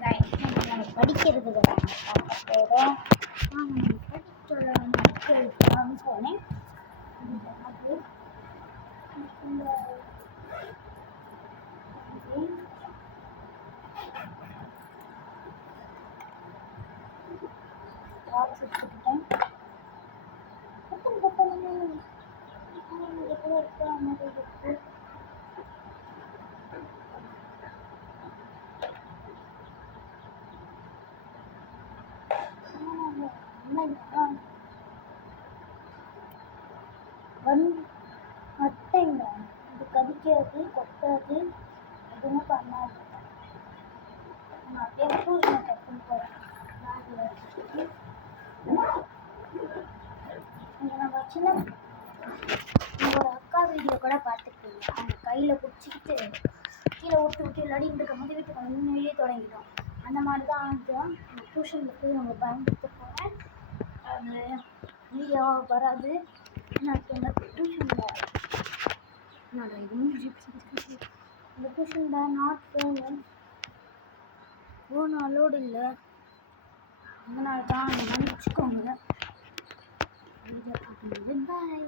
நம்ம படிக்கிறது பார்க்க போகிறோம். நம்ம படிக்கிற புக்கு சொன்னேன். பாக்ஸ் எடுத்துக்கிட்டேன். அட்டைங்க இது கடிக்காது கொட்டாது எதுவுமே பண்ணாது. நான் அப்படியே பூஜை கற்றுன்னு போகிறேன். நம்ம சின்ன உங்களோட அக்கா வீடியோ கூட பார்த்துருப்பீங்க. அவங்க கையில் பிடிச்சிக்கிட்டு கீழே விட்டு விட்டு விளையாடிட்டு இருக்கும் போது வீட்டுக்கு வந்து வெளியே தொடங்கிட்டோம். அந்த மாதிரி தான் ஆகிட்டோம். டியூஷனில் போய் அவங்க பயன்படுத்த போகிறேன். அது வீடியோ வராது. நான் இப்போ இந்த டியூஷனில் இந்த டியூஷனில் நாட் ஃபோன் அலோடு இல்லை. அதனால தான் மன்னிச்சுக்கோங்க. பாய்.